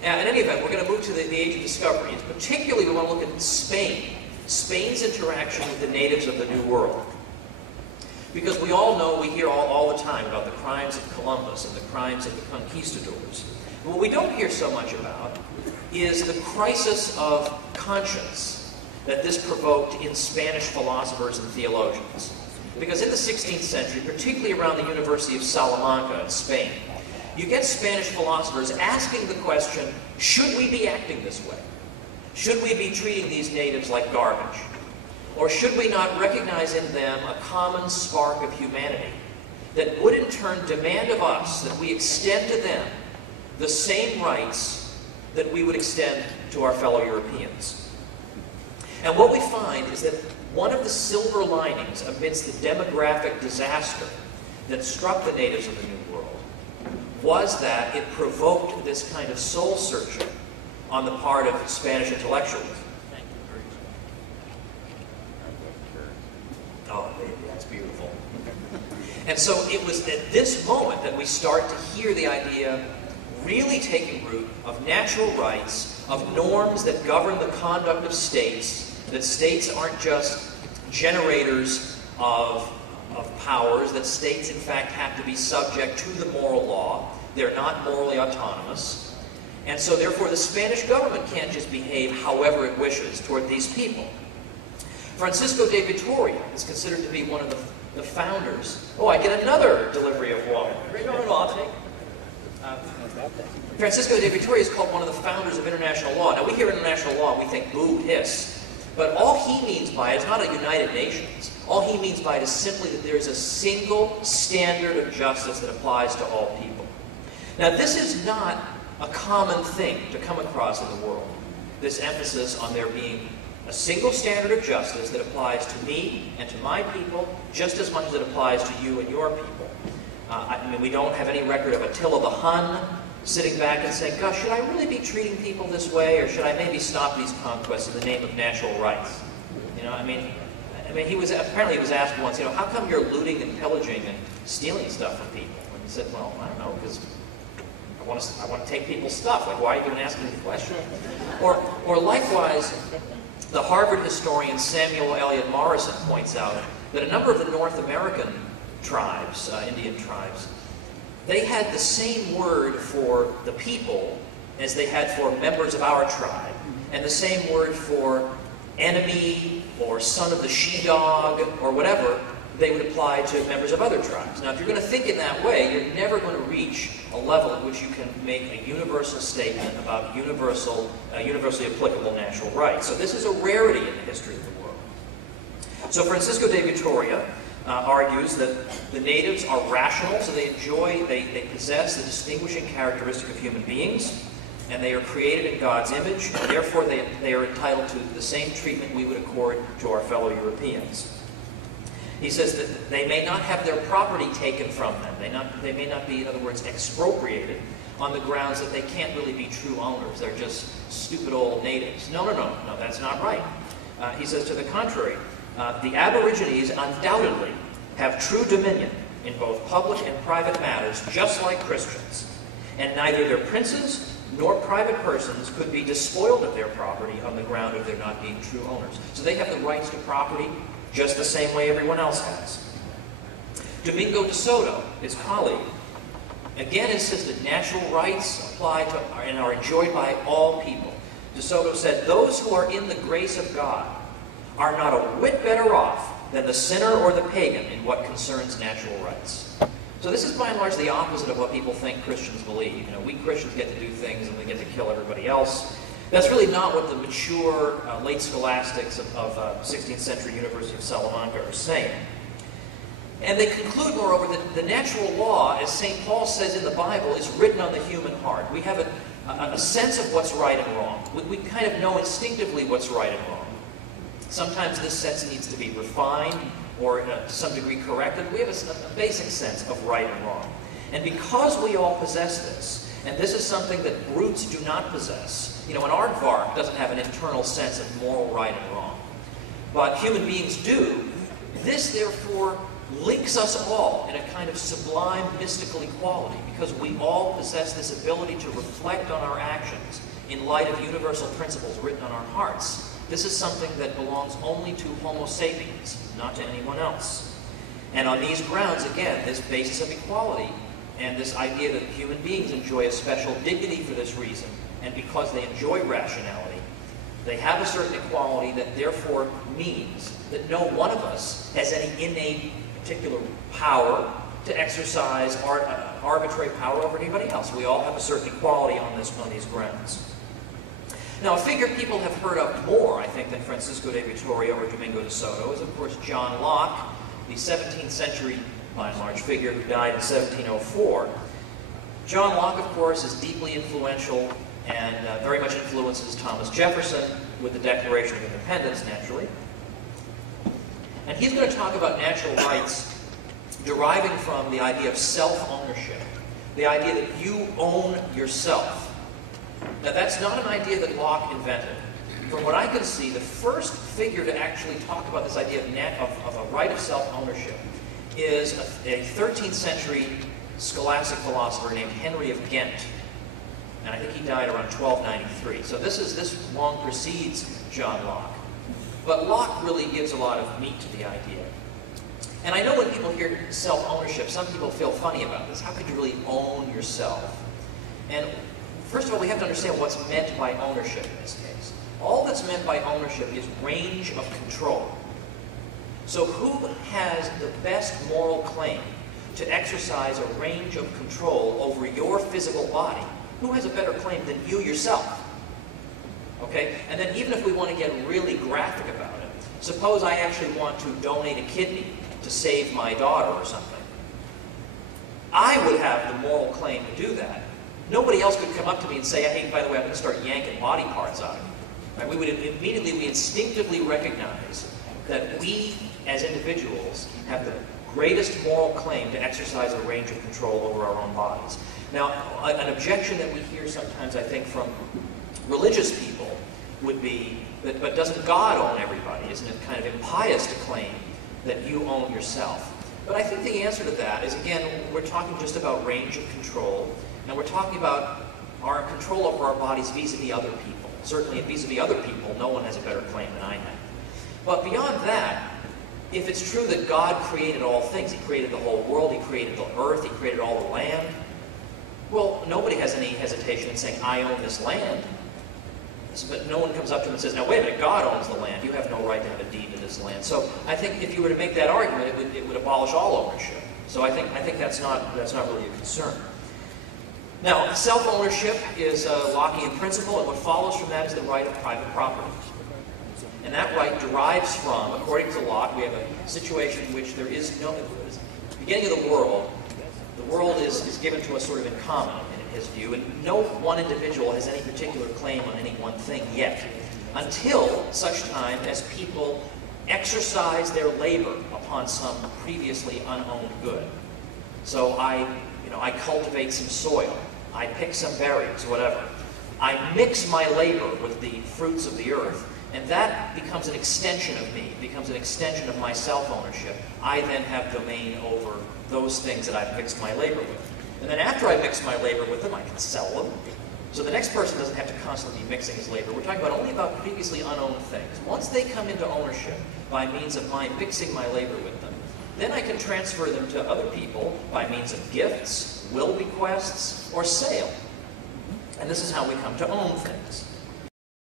In any event, we're going to move to the Age of Discovery. And particularly, we want to look at Spain. Spain's interaction with the natives of the New World. Because we all know, we hear all the time about the crimes of Columbus and the crimes of the conquistadors. But what we don't hear so much about is the crisis of conscience that this provoked in Spanish philosophers and theologians. Because in the 16th century, particularly around the University of Salamanca in Spain, you get Spanish philosophers asking the question, should we be acting this way? Should we be treating these natives like garbage? Or should we not recognize in them a common spark of humanity that would in turn demand of us that we extend to them the same rights that we would extend to our fellow Europeans? And what we find is that one of the silver linings amidst the demographic disaster that struck the natives of the New World was that it provoked this kind of soul-searching on the part of Spanish intellectuals. Oh, that's beautiful. And so it was at this moment that we start to hear the idea really taking root of natural rights, of norms that govern the conduct of states, that states aren't just generators of powers, that states in fact have to be subject to the moral law. They're not morally autonomous. And so therefore the Spanish government can't just behave however it wishes toward these people. Francisco de Vitoria is considered to be one of the founders. Oh, I get another delivery of water. No, I'll take it. Francisco de Vitoria is called one of the founders of international law. Now we hear international law and we think boo, hiss. But all he means by it is not a United Nations. All he means by it is simply that there is a single standard of justice that applies to all people. Now this is not a common thing to come across in the world, this emphasis on there being a single standard of justice that applies to me and to my people just as much as it applies to you and your people. I mean, we don't have any record of Attila the Hun sitting back and saying, gosh, should I really be treating people this way, or should I maybe stop these conquests in the name of natural rights? You know, I mean, apparently he was asked once, how come you're looting and pillaging and stealing stuff from people? And he said, well, I don't know, because I want to take people's stuff. Like, why are you even asking me the question? Or likewise, the Harvard historian Samuel Eliot Morison points out that a number of the North American tribes, Indian tribes, they had the same word for the people as they had for members of our tribe, and the same word for enemy or son of the she-dog or whatever they would apply to members of other tribes. Now, if you're going to think in that way, you're never going to reach a level at which you can make a universal statement about universally applicable natural rights. So this is a rarity in the history of the world. So Francisco de Vitoria argues that the natives are rational, so they possess the distinguishing characteristic of human beings, and they are created in God's image, and therefore they are entitled to the same treatment we would accord to our fellow Europeans. He says that they may not have their property taken from them. They may not be, in other words, expropriated on the grounds that they can't really be true owners. They're just stupid old natives. No, that's not right. He says to the contrary, the Aborigines undoubtedly have true dominion in both public and private matters, just like Christians. And neither their princes nor private persons could be despoiled of their property on the ground of their not being true owners. So they have the rights to property just the same way everyone else has. Domingo de Soto, his colleague, again insisted natural rights apply to and are enjoyed by all people. De Soto said, those who are in the grace of God are not a whit better off than the sinner or the pagan in what concerns natural rights. So this is by and large the opposite of what people think Christians believe. We Christians get to do things and we get to kill everybody else. That's really not what the mature late scholastics of 16th century University of Salamanca are saying. And they conclude, moreover, that the natural law, as St. Paul says in the Bible, is written on the human heart. We have a sense of what's right and wrong. We kind of know instinctively what's right and wrong. Sometimes this sense needs to be refined or to some degree corrected. We have a basic sense of right and wrong. And because we all possess this, and this is something that brutes do not possess, an aardvark doesn't have an internal sense of moral right and wrong, but human beings do, this therefore links us all in a kind of sublime mystical equality, because we all possess this ability to reflect on our actions in light of universal principles written on our hearts. This is something that belongs only to Homo sapiens, not to anyone else. And on these grounds, again, this basis of equality and this idea that human beings enjoy a special dignity for this reason, and because they enjoy rationality, they have a certain equality that therefore means that no one of us has any innate particular power to exercise arbitrary power over anybody else. We all have a certain equality on these grounds. Now, a figure people have heard of more, I think, than Francisco de Vitoria or Domingo de Soto is, of course, John Locke, the 17th century, by and large, figure who died in 1704. John Locke, of course, is deeply influential and very much influences Thomas Jefferson with the Declaration of Independence, naturally. And he's going to talk about natural rights deriving from the idea of self-ownership, the idea that you own yourself. Now, that's not an idea that Locke invented. From what I can see, the first figure to actually talk about this idea of a right of self-ownership is a 13th century scholastic philosopher named Henry of Ghent. And I think he died around 1293. So this long precedes John Locke. But Locke really gives a lot of meat to the idea. And I know when people hear self-ownership, some people feel funny about this. How could you really own yourself? And first of all, we have to understand what's meant by ownership in this case. All that's meant by ownership is range of control. So who has the best moral claim to exercise a range of control over your physical body? Who has a better claim than you yourself? Okay? And then even if we want to get really graphic about it, suppose I actually want to donate a kidney to save my daughter or something. I would have the moral claim to do that. Nobody else could come up to me and say, hey, by the way, I'm going to start yanking body parts out of you. Right? We instinctively recognize that we, as individuals, have the greatest moral claim to exercise a range of control over our own bodies. Now, an objection that we hear sometimes, I think, from religious people would be, that, but doesn't God own everybody? Isn't it kind of impious to claim that you own yourself? But I think the answer to that is, again, we're talking just about range of control, and we're talking about our control over our bodies vis-a-vis other people. Certainly, vis-a-vis other people, no one has a better claim than I have. But beyond that, if it's true that God created all things, He created the whole world, He created the earth, He created all the land, well, nobody has any hesitation in saying, I own this land. But no one comes up to him and says, now wait a minute, God owns the land. You have no right to have a deed to this land. So I think if you were to make that argument, it would abolish all ownership. So I think that's not really a concern. Now, self-ownership is a Lockean principle, and what follows from that is the right of private property. And that right derives from, according to Locke, we have a situation in which there is no, beginning of the world is given to us sort of in common, in his view, and no one individual has any particular claim on any one thing yet, until such time as people exercise their labor upon some previously unowned good. So I cultivate some soil, I pick some berries, whatever. I mix my labor with the fruits of the earth, and that becomes an extension of me, becomes an extension of my self-ownership. I then have domain over those things that I've mixed my labor with. And then after I mix my labor with them, I can sell them. So the next person doesn't have to constantly be mixing his labor. We're talking about only about previously unowned things. Once they come into ownership by means of my mixing my labor with them, then I can transfer them to other people by means of gifts, will bequests, or sale. And this is how we come to own things.